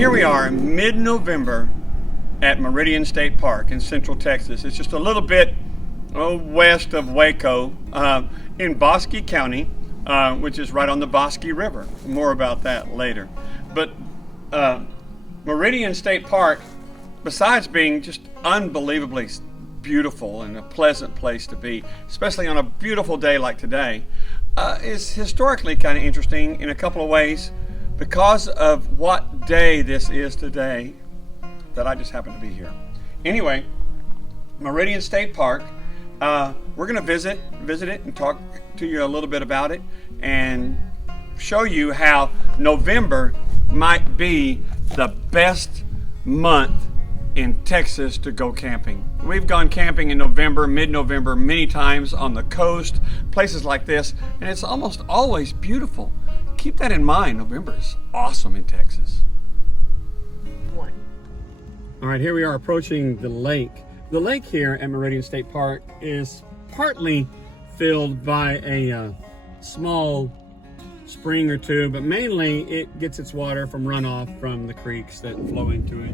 here we are in mid-November at Meridian State Park in Central Texas. It's just a little bit west of Waco in Bosque County, which is right on the Bosque River. More about that later. But Meridian State Park, besides being just unbelievably beautiful and a pleasant place to be, especially on a beautiful day like today, is historically kind of interesting in a couple of ways because of what day this is today that I just happen to be here. Anyway, Meridian State Park, we're going to visit it and talk to you a little bit about it and show you how November might be the best month in Texas to go camping. We've gone camping in November, mid-November, many times on the coast, places like this, and it's almost always beautiful. Keep that in mind. November is awesome in Texas. All right, here we are approaching the lake. The lake here at Meridian State Park is partly filled by a small spring or two, but mainly it gets its water from runoff from the creeks that flow into it.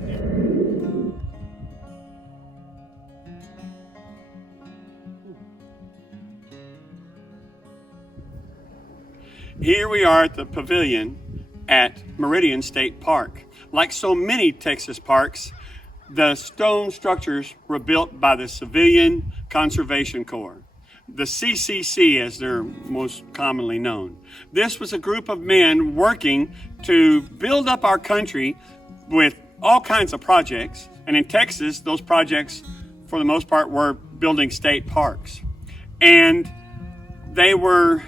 Here we are at the pavilion at Meridian State Park. Like so many Texas parks, the stone structures were built by the Civilian Conservation Corps, the CCC as they're most commonly known. This was a group of men working to build up our country with all kinds of projects. And in Texas, those projects, for the most part, were building state parks. And they were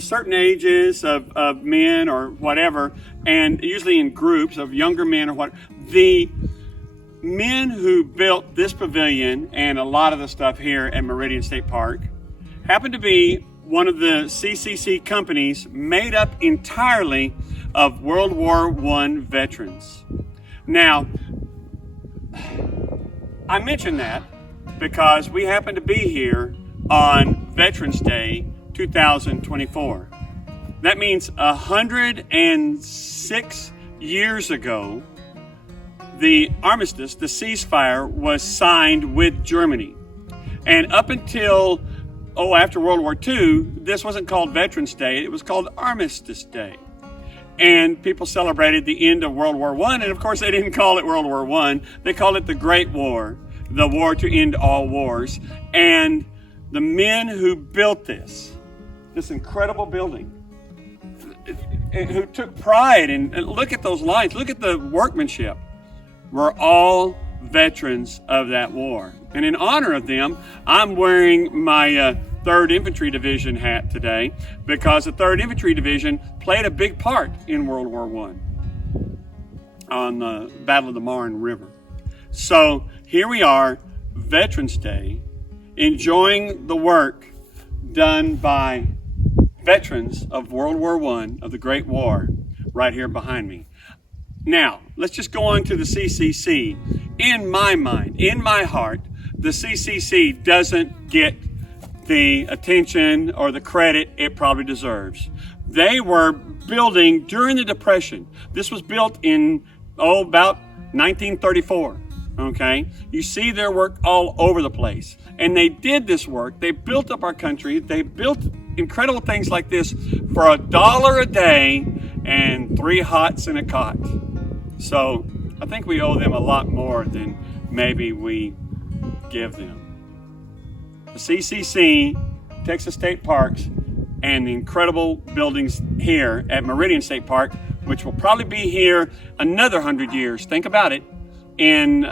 certain ages of men or whatever, and usually in groups of younger men or what. The men who built this pavilion and a lot of the stuff here at Meridian State Park happened to be one of the CCC companies made up entirely of World War I veterans. Now, I mention that because we happen to be here on Veterans Day 2024. That means 106 years ago, the armistice, the ceasefire, was signed with Germany. And up until, after World War II, this wasn't called Veterans Day, it was called Armistice Day. And people celebrated the end of World War I, and of course they didn't call it World War I, they called it the Great War, the war to end all wars. And the men who built this incredible building, who took pride and look at those lines, look at the workmanship, were all veterans of that war. And in honor of them, I'm wearing my 3rd Infantry Division hat today because the 3rd Infantry Division played a big part in World War I on the Battle of the Marne River. So here we are, Veterans Day, enjoying the work done by veterans of World War I, of the Great War, right here behind me. Now, let's just go on to the CCC. In my mind, in my heart, the CCC doesn't get the attention or the credit it probably deserves. They were building during the Depression. This was built in, about 1934. Okay, you see their work all over the place. And they did this work. They built up our country. They built incredible things like this for $1 a day and 3 hots and a cot. So I think we owe them a lot more than maybe we give them. The CCC, Texas State Parks, and the incredible buildings here at Meridian State Park, which will probably be here another 100 years. Think about it. In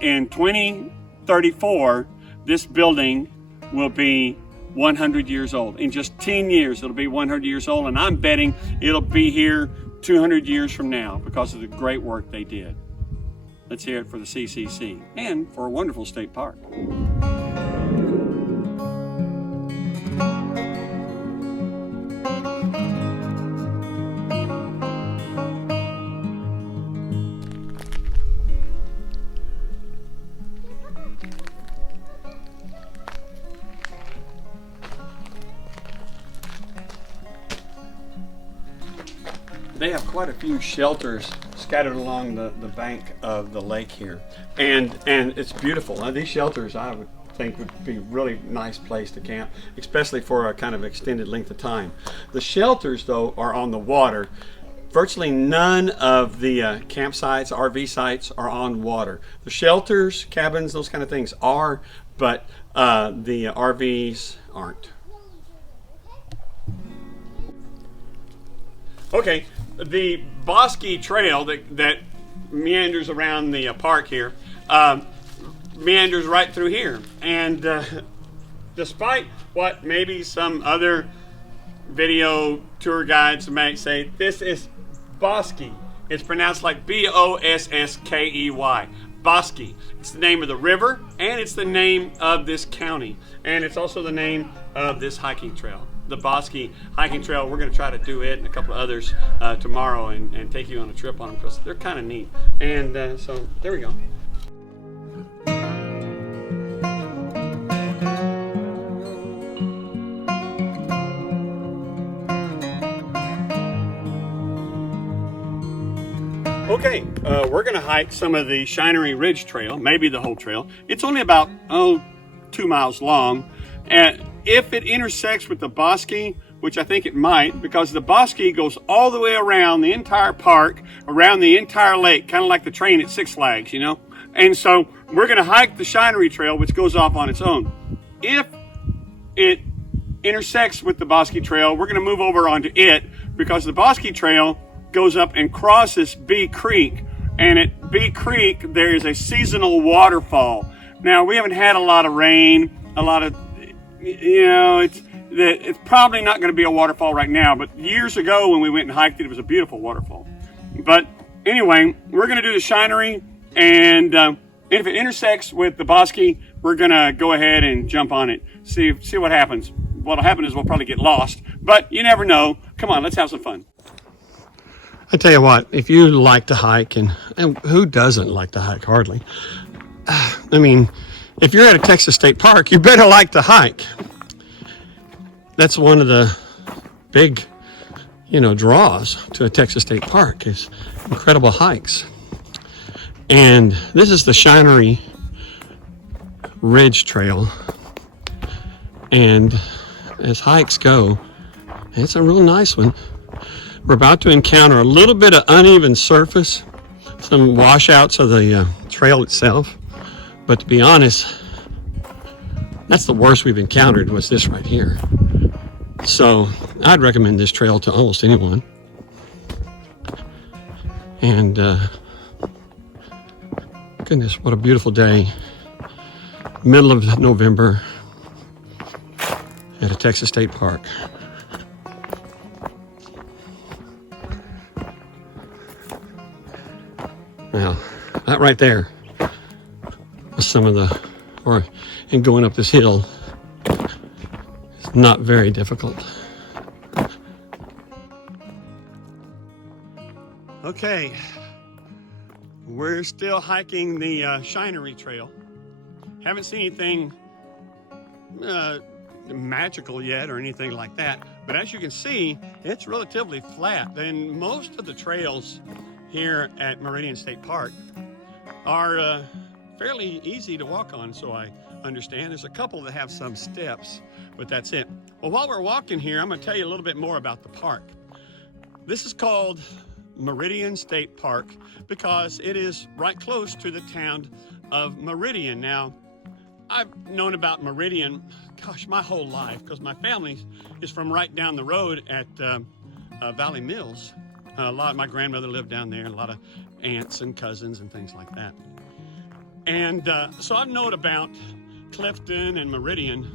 2034, this building will be 100 years old. In just 10 years, it'll be 100 years old, and I'm betting it'll be here 200 years from now because of the great work they did. Let's hear it for the CCC and for a wonderful state park. They have quite a few shelters scattered along the bank of the lake here, and it's beautiful. Now, these shelters, I would think, would be a really nice place to camp, especially for a kind of extended length of time. The shelters, though, are on the water. Virtually none of the campsites, RV sites, are on water. The shelters, cabins, those kind of things are, but the RVs aren't. Okay, the bosky trail that meanders around the park here meanders right through here, and despite what maybe some other video tour guides might say, this is bosky. It's pronounced like B-O-S-S-K-E-Y. Bosky. It's the name of the river, and it's the name of this county, and it's also the name of this hiking trail. The Bosky hiking trail. We're going to try to do it and a couple of others tomorrow, and take you on a trip on them, because they're kind of neat. And so there we go. Okay, we're going to hike some of the Shinery Ridge Trail, maybe the whole trail. It's only about 2 miles long, and if it intersects with the Bosky, which I think it might, because the Bosky goes all the way around the entire park, around the entire lake, kind of like the train at Six Flags, you know. And so we're going to hike the Shinery Trail, which goes off on its own. If it intersects with the Bosky Trail, we're going to move over onto it, because the Bosky Trail goes up and crosses Bee Creek, and at Bee Creek there is a seasonal waterfall. Now, we haven't had a lot of rain, it's probably not going to be a waterfall right now, but years ago when we went and hiked it, it was a beautiful waterfall. But anyway, we're going to do the Shinery, and if it intersects with the Bosky, we're going to go ahead and jump on it, see what happens. What'll happen is we'll probably get lost, but you never know. Come on, let's have some fun. I tell you what, if you like to hike, and who doesn't like to hike, hardly. I mean, if you're at a Texas State Park, you better like to hike. That's one of the big, draws to a Texas State Park is incredible hikes. And this is the Shinery Ridge Trail. And as hikes go, it's a real nice one. We're about to encounter a little bit of uneven surface, some washouts of the trail itself. But to be honest, that's the worst we've encountered, was this right here. So I'd recommend this trail to almost anyone. And goodness, what a beautiful day. Middle of November at a Texas State Park. Now, that right there was some of and going up this hill is not very difficult. Okay, we're still hiking the Shinery Trail. Haven't seen anything magical yet or anything like that, but as you can see, it's relatively flat, and most of the trails here at Meridian State Park are fairly easy to walk on, so I understand. There's a couple that have some steps, but that's it. Well, while we're walking here, I'm going to tell you a little bit more about the park. This is called Meridian State Park because it is right close to the town of Meridian. Now, I've known about Meridian, gosh, my whole life, because my family is from right down the road at Valley Mills. My grandmother lived down there, and a lot of aunts and cousins and things like that. And so I've known about Clifton and Meridian,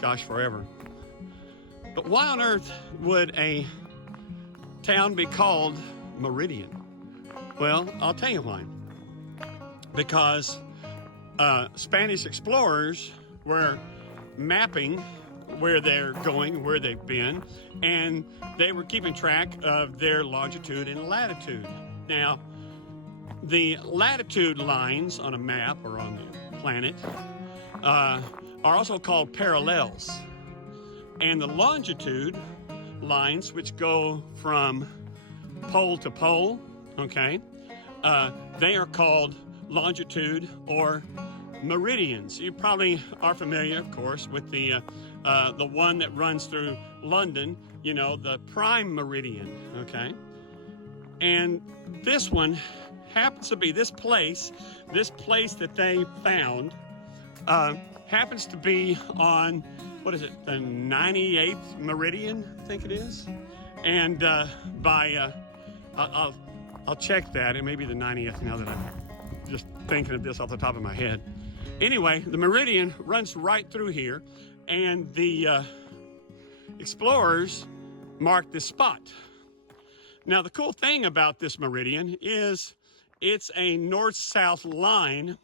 gosh, forever. But why on earth would a town be called Meridian? Well, I'll tell you why. Because Spanish explorers were mapping where they're going, where they've been, and they were keeping track of their longitude and latitude. Now, the latitude lines on a map or on the planet are also called parallels. And the longitude lines, which go from pole to pole, okay? They are called longitude or meridians. You probably are familiar, of course, with the one that runs through London, you know, the prime meridian, okay? And this one happens to be this place that they found happens to be on, what is it, the 98th meridian, I think it is. And I'll check that. It may be the 90th now that I'm just thinking of this off the top of my head. Anyway, the meridian runs right through here, and the explorers marked this spot. Now, the cool thing about this meridian is it's a north-south line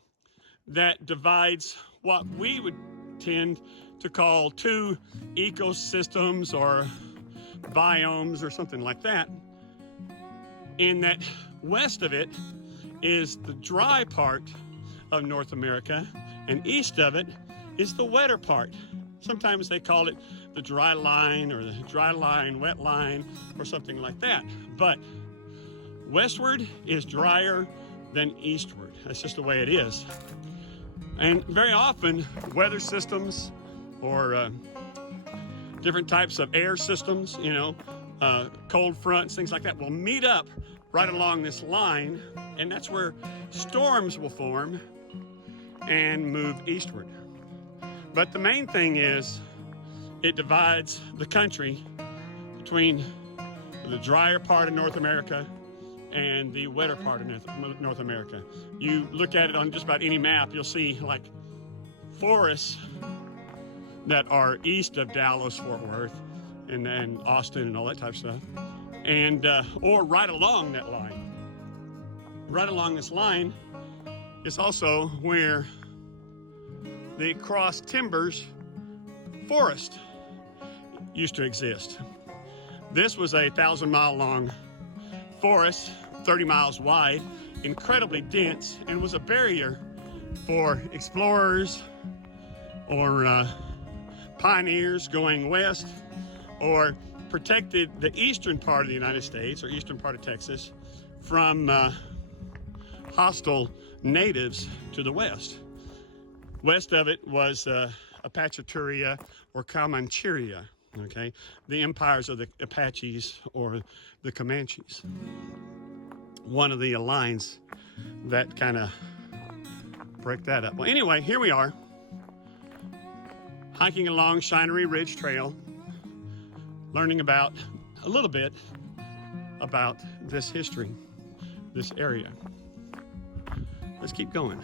that divides what we would tend to call two ecosystems or biomes or something like that, in that west of it is the dry part of North America, and east of it is the wetter part. Sometimes they call it the dry line or the dry line, wet line, or something like that. But westward is drier than eastward. That's just the way it is. And very often, weather systems or different types of air systems, you know, cold fronts, things like that, will meet up right along this line, and that's where storms will form and move eastward. But the main thing is it divides the country between the drier part of North America and the wetter part of North America. You look at it on just about any map, you'll see like forests that are east of Dallas, Fort Worth, and then Austin and all that type of stuff, and or right along that line. Right along this line is also where the cross timbers forest used to exist. This was a 1,000-mile long forest, 30 miles wide, incredibly dense, and was a barrier for explorers or pioneers going west, or protected the eastern part of the United States or eastern part of Texas from hostile natives to the west. West of it was Apachaturia or Comancheria, okay? The empires of the Apaches or the Comanches. One of the lines that kind of break that up. Well, anyway, here we are, hiking along Shinery Ridge Trail, learning about a little bit about this history, this area. Let's keep going.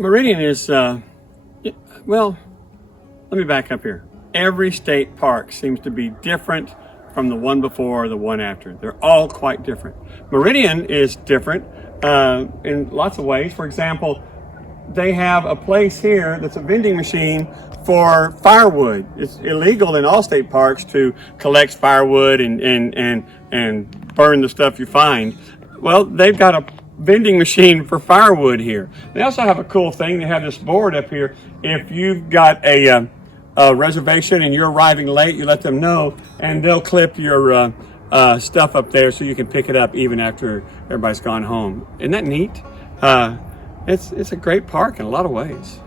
Meridian is, well, let me back up here. Every state park seems to be different from the one before or the one after. They're all quite different. Meridian is different in lots of ways. For example, they have a place here that's a vending machine for firewood. It's illegal in all state parks to collect firewood and burn the stuff you find. Well, they've got a vending machine for firewood here. They also have a cool thing. They have this board up here. If you've got a a reservation and you're arriving late, you let them know, and they'll clip your stuff up there so you can pick it up even after everybody's gone home. Isn't that neat? It's a great park in a lot of ways.